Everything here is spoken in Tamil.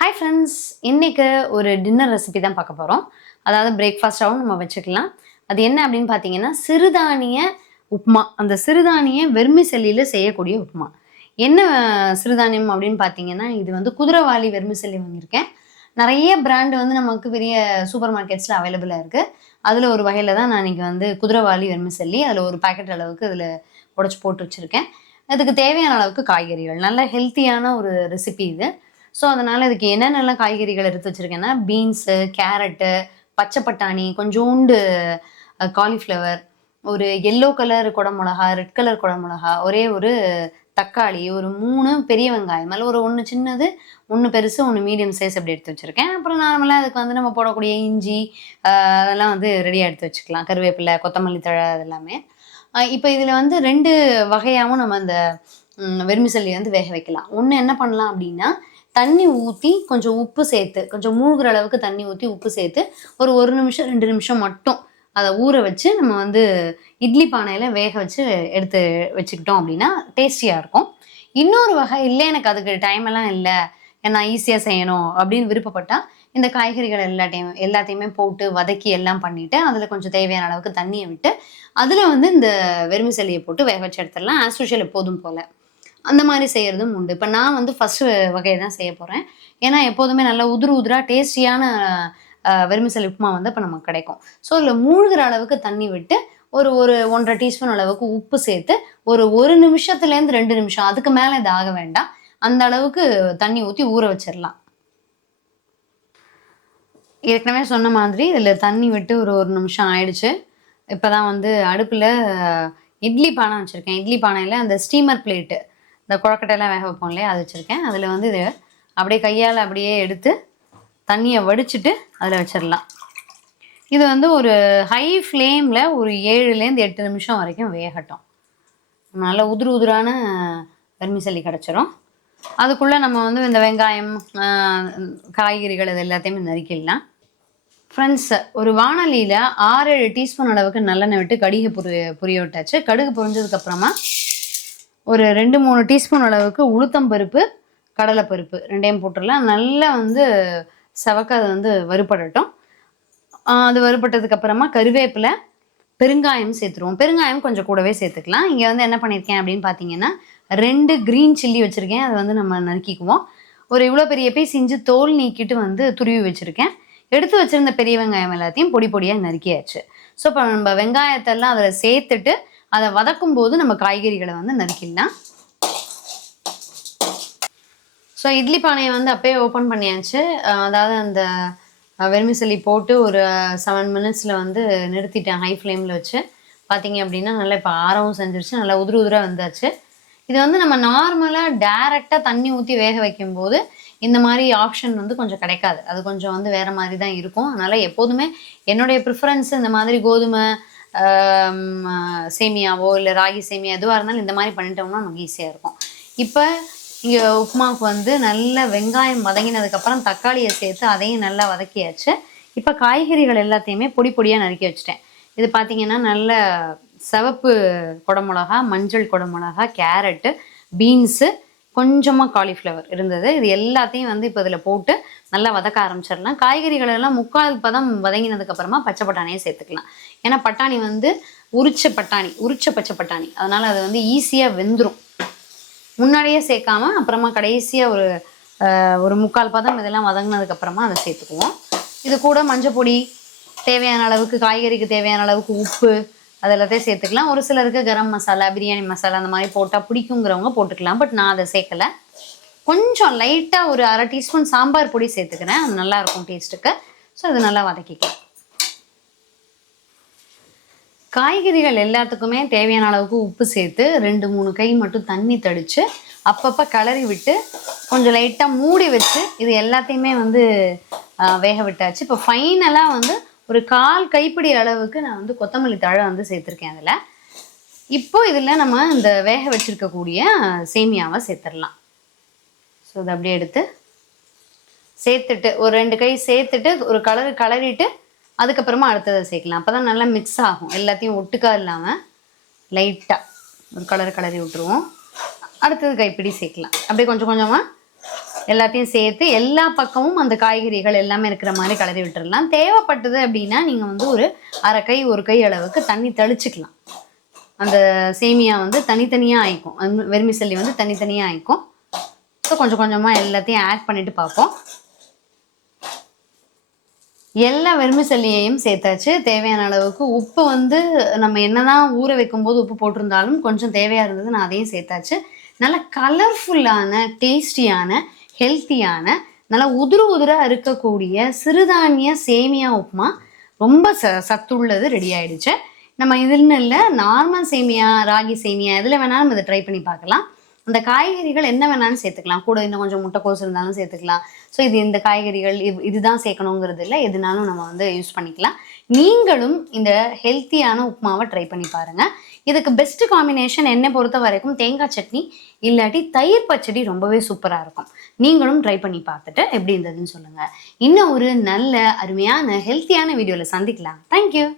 ஹாய் ஃப்ரெண்ட்ஸ், இன்னைக்கு ஒரு டின்னர் ரெசிபி தான் பார்க்க போகிறோம். அதாவது பிரேக்ஃபாஸ்ட்டாகவும் நம்ம வச்சுக்கலாம். அது என்ன அப்படின்னு பார்த்தீங்கன்னா, சிறுதானிய உப்புமா. அந்த சிறுதானிய வெர்மிசெல்லியில் செய்யக்கூடிய உப்புமா. என்ன சிறுதானியம் அப்படின்னு பார்த்தீங்கன்னா, இது வந்து குதிரைவாலி வெர்மிசெல்லி வாங்கியிருக்கேன். நிறைய பிராண்ட் வந்து நமக்கு பெரிய சூப்பர் மார்க்கெட்ஸில் அவைலபிளாக இருக்குது. அதில் ஒரு வகையில் தான் நான் இன்றைக்கி வந்து குதிரைவாலி வெர்மிசெல்லி அதில் ஒரு பேக்கெட் அளவுக்கு இதில் உடச்சி போட்டு வச்சுருக்கேன். அதுக்கு தேவையான அளவுக்கு காய்கறிகள், நல்ல ஹெல்த்தியான ஒரு ரெசிபி இது. ஸோ அதனால் இதுக்கு என்னென்னலாம் காய்கறிகள் எடுத்து வச்சுருக்கேன்னா, பீன்ஸு, கேரட்டு, பச்சை பட்டாணி, கொஞ்சோண்டு காலிஃப்ளவர், ஒரு எல்லோ கலர் குடமிளகா, ரெட் கலர் குடமிளகா, ஒரே ஒரு தக்காளி, ஒரு 3 பெரிய வெங்காயம், அதில் ஒரு 1 சின்னது, 1 பெருசு, 1 மீடியம் சைஸ் அப்படி எடுத்து வச்சுருக்கேன். அப்புறம் நார்மலாக அதுக்கு வந்து நம்ம போடக்கூடிய இஞ்சி அதெல்லாம் வந்து ரெடியாக எடுத்து வச்சுக்கலாம். கருவேப்பிலை, கொத்தமல்லி தழை அதெல்லாமே. இப்போ இதில் வந்து 2 வகையாகவும் நம்ம அந்த வெர்மிசெல்லி வந்து வேக வைக்கலாம். ஒன்று என்ன பண்ணலாம் அப்படின்னா, தண்ணி ஊற்றி கொஞ்சம் உப்பு சேர்த்து, கொஞ்சம் மூழ்கிற அளவுக்கு தண்ணி ஊற்றி உப்பு சேர்த்து ஒரு 1 நிமிஷம் 2 நிமிஷம் மட்டும் அதை ஊற வச்சு நம்ம வந்து இட்லி பானையில் வேக வச்சு எடுத்து வச்சுக்கிட்டோம் அப்படின்னா டேஸ்டியாக இருக்கும். இன்னொரு வகை, இல்லை எனக்கு அதுக்கு டைம் எல்லாம் இல்லை, நான் ஈஸியாக செய்யணும் அப்படின்னு விருப்பப்பட்டால் இந்த காய்கறிகள் எல்லாத்தையுமே போட்டு வதக்கி எல்லாம் பண்ணிவிட்டு அதில் கொஞ்சம் தேவையான அளவுக்கு தண்ணியை விட்டு அதில் வந்து இந்த வெர்மிசெல்லியை போட்டு வேக வச்சு எடுத்துடலாம். ஆஸ் யூஷுவல் எப்போதும் போல் அந்த மாதிரி செய்கிறதும் உண்டு. இப்போ நான் வந்து ஃபஸ்ட்டு வகையை தான் செய்ய போகிறேன். ஏன்னா எப்போதுமே நல்லா உதிராக டேஸ்டியான வெர்மிசெல்லி உப்புமா வந்து இப்போ நமக்கு கிடைக்கும். ஸோ அதில் மூழ்கிற அளவுக்கு தண்ணி விட்டு ஒரு 1.5 டீஸ்பூன் அளவுக்கு உப்பு சேர்த்து ஒரு நிமிஷத்துலேருந்து 2 நிமிஷம், அதுக்கு மேலே இது ஆக வேண்டாம், அந்த அளவுக்கு தண்ணி ஊற்றி ஊற வச்சிடலாம். ஏற்கனவே சொன்ன மாதிரி இதில் தண்ணி விட்டு ஒரு நிமிஷம் ஆயிடுச்சு. இப்போ தான் வந்து அடுப்பில் இட்லி பானை வச்சுருக்கேன். இட்லி பானையில் அந்த ஸ்டீமர் பிளேட்டு, இந்த கொழக்கட்டையெல்லாம் வேக வைப்போம் இல்லையா, அது வச்சுருக்கேன். அதில் வந்து இது அப்படியே கையால் அப்படியே எடுத்து தண்ணியை வடிச்சிட்டு அதில் வச்சிடலாம். இது வந்து ஒரு ஹை ஃப்ளேமில் ஒரு 7லேருந்து 8 நிமிஷம் வரைக்கும் வேகட்டும். நல்லா உதிரான வெர்மிசெல்லி கிடச்சிரும். அதுக்குள்ளே நம்ம வந்து இந்த வெங்காயம், காய்கறிகள் இது எல்லாத்தையுமே நறுக்கிடலாம். ஃப்ரெண்ட்ஸ், ஒரு வானலியில் 6-7 டீஸ்பூன் அளவுக்கு நல்லெண்ணெய் விட்டு கடுகு பொரிய விட்டாச்சு. கடுகு பொரிஞ்சதுக்கப்புறமா ஒரு 2-3 டீஸ்பூன் அளவுக்கு உளுத்தம்பருப்பு, கடலைப்பருப்பு 2யும் போட்டுடலாம். நல்லா வந்து செவக்க அது வந்து வறுபடட்டும். அது வறுபட்டதுக்கப்புறமா கருவேப்பிலை, பெருங்காயம் சேர்த்துருவோம். பெருங்காயம் கொஞ்சம் கூடவே சேர்த்துக்கலாம். இங்கே வந்து என்ன பண்ணியிருக்கேன் அப்படின்னு பார்த்தீங்கன்னா, 2 க்ரீன் சில்லி வச்சுருக்கேன். அதை வந்து நம்ம நறுக்கிக்குவோம். ஒரு இவ்வளோ பெரிய பீஸ் இஞ்சி தோல் நீக்கிட்டு வந்து துருவி வச்சுருக்கேன். எடுத்து வச்சுருந்த பெரிய வெங்காயம் எல்லாத்தையும் பொடி பொடியாக நறுக்கியாச்சு. ஸோ இப்போ நம்ம வெங்காயத்தெல்லாம் அதில் சேர்த்துட்டு அதை வதக்கும் போது நம்ம காய்கறிகளை வந்து நறுக்கிடலாம். ஸோ இட்லி பானையை வந்து அப்பயே ஓப்பன் பண்ணியாச்சு. அதாவது அந்த வெர்மிசெல்லி போட்டு ஒரு 7 மினிட்ஸில் வந்து நிறுத்திட்டேன் ஹை ஃப்ளேமில் வச்சு. பார்த்தீங்க அப்படின்னா நல்லா இப்போ ஆரவும் செஞ்சிருச்சு, நல்லா உதிராக வந்தாச்சு. இது வந்து நம்ம நார்மலாக டைரெக்டாக தண்ணி ஊற்றி வேக வைக்கும்போது இந்த மாதிரி ஆப்ஷன் வந்து கொஞ்சம் கிடைக்காது. அது கொஞ்சம் வந்து வேறு மாதிரி தான் இருக்கும். அதனால் எப்போதுமே என்னுடைய ப்ரிஃபரன்ஸ் இந்த மாதிரி கோதுமை சேமியாவோ இல்லை ராகி சேமியா எதுவாக இருந்தாலும் இந்த மாதிரி பண்ணிட்டோம்னா நமக்கு ஈஸியாக இருக்கும். இப்போ இங்கே உப்புமாவுக்கு வந்து நல்ல வெங்காயம் வதங்கினதுக்கப்புறம் தக்காளியை சேர்த்து அதையும் நல்லா வதக்கியாச்சு. இப்போ காய்கறிகள் எல்லாத்தையுமே பொடி பொடியாக நறுக்கி வச்சுட்டேன். இது பார்த்திங்கன்னா நல்ல சிவப்பு குடமிளகா, மஞ்சள் குடமிளகா, கேரட்டு, பீன்ஸு, கொஞ்சமாக காலிஃப்ளவர் இருந்தது. இது எல்லாத்தையும் வந்து இப்போ இதில் போட்டு நல்லா வதக்க ஆரம்பிச்சிடலாம். காய்கறிகள் எல்லாம் 3/4 பதம் வதங்கினதுக்கப்புறமா பச்சை பட்டாணியை சேர்த்துக்கலாம். ஏன்னா பட்டாணி வந்து உரிச்ச பச்சை பட்டாணி, அதனால் அது வந்து ஈஸியாக வெந்துடும். முன்னாடியே சேர்க்காம அப்புறமா கடைசியாக ஒரு 3/4 பதம் இதெல்லாம் வதங்கினதுக்கப்புறமா அதை சேர்த்துக்குவோம். இது கூட மஞ்சள் பொடி, தேவையான அளவுக்கு காய்கறிக்கு தேவையான அளவுக்கு உப்பு, அது எல்லாத்தையும் சேர்த்துக்கலாம். ஒரு சிலருக்கு கரம் மசாலா, பிரியாணி மசாலா அந்த மாதிரி போட்டால் பிடிக்குங்கிறவங்க போட்டுக்கலாம். பட் நான் அதை சேர்க்கலை. கொஞ்சம் லைட்டாக ஒரு 1/2 டீஸ்பூன் சாம்பார் பொடி சேர்த்துக்கிறேன், அது நல்லாயிருக்கும் டேஸ்ட்டுக்கு. ஸோ இது நல்லா வதக்கிக்கலாம். காய்கறிகள் எல்லாத்துக்குமே தேவையான அளவுக்கு உப்பு சேர்த்து 2-3 கை மட்டும் தண்ணி தெளித்து அப்பப்போ கிளறி விட்டு கொஞ்சம் லைட்டாக மூடி வச்சு இது எல்லாத்தையுமே வந்து வேக விட்டாச்சு. இப்போ ஃபைனலாக வந்து ஒரு 1/4 கைப்பிடி அளவுக்கு நான் வந்து கொத்தமல்லி தழை வந்து சேர்த்துருக்கேன் அதில். இப்போ இதில் நம்ம இந்த வேக வச்சுருக்கக்கூடிய சேமியாவை சேர்த்துடலாம். ஸோ இதை அப்படியே எடுத்து சேர்த்துட்டு ஒரு 2 கை சேர்த்துட்டு ஒரு கலரிட்டு அதுக்கப்புறமா அடுத்ததை சேர்க்கலாம். அப்போ தான் நல்லா மிக்ஸ் ஆகும், எல்லாத்தையும் ஒட்டுக்கா இல்லாமல் லைட்டாக ஒரு கலரி விட்டுருவோம். அடுத்தது கைப்பிடி சேர்க்கலாம். அப்படியே கொஞ்சம் கொஞ்சமாக எல்லாத்தையும் சேர்த்து எல்லா பக்கமும் அந்த காய்கறிகள் எல்லாமே இருக்கிற மாதிரி கிளறி விட்டுடலாம். தேவைப்பட்டது அப்படின்னா நீங்கள் வந்து ஒரு அரை கை ஒரு கை அளவுக்கு தண்ணி தெளிச்சுக்கலாம். அந்த சேமியா வந்து தனித்தனியாக ஆயிக்கும், வெர்மிசெல்லி வந்து தனித்தனியாக ஆயிக்கும். ஸோ கொஞ்சம் கொஞ்சமாக எல்லாத்தையும் ஆட் பண்ணிட்டு பார்ப்போம். எல்லா வெர்மிசெல்லியையும் சேர்த்தாச்சு. தேவையான அளவுக்கு உப்பு வந்து நம்ம என்னதான் ஊற வைக்கும்போது உப்பு போட்டிருந்தாலும் கொஞ்சம் தேவையாக இருந்தது, நான் அதையும் சேர்த்தாச்சு. நல்ல கலர்ஃபுல்லான, டேஸ்டியான, ஹெல்த்தியான, நல்லா உதிராக இருக்கக்கூடிய சிறுதானிய சேமியா உப்புமா ரொம்ப சத்துள்ளது ரெடி ஆயிடுச்சு. நம்ம இதுன்னு இல்லை, நார்மல் சேமியா, ராகி சேமியா எதில் வேணாலும் இதை ட்ரை பண்ணி பார்க்கலாம். அந்த காய்கறிகள் என்ன வேணாலும் சேர்த்துக்கலாம். கூட இன்னும் கொஞ்சம் முட்டைக்கோஸ் இருந்தாலும் சேர்த்துக்கலாம். ஸோ இது இந்த காய்கறிகள் இதுதான் சேர்க்கணுங்கிறது இல்லை, எதுனாலும் நம்ம வந்து யூஸ் பண்ணிக்கலாம். நீங்களும் இந்த ஹெல்த்தியான உப்புமாவை ட்ரை பண்ணி பாருங்கள். இதுக்கு பெஸ்ட் காம்பினேஷன் என்னை பொறுத்த வரைக்கும் தேங்காய் சட்னி இல்லாட்டி தயிர் பச்சடி ரொம்பவே சூப்பராக இருக்கும். நீங்களும் ட்ரை பண்ணி பார்த்துட்டு எப்படி இருந்ததுன்னு சொல்லுங்கள். இன்னும் ஒரு நல்ல அருமையான ஹெல்த்தியான வீடியோவில் சந்திக்கலாம். தேங்க்யூ.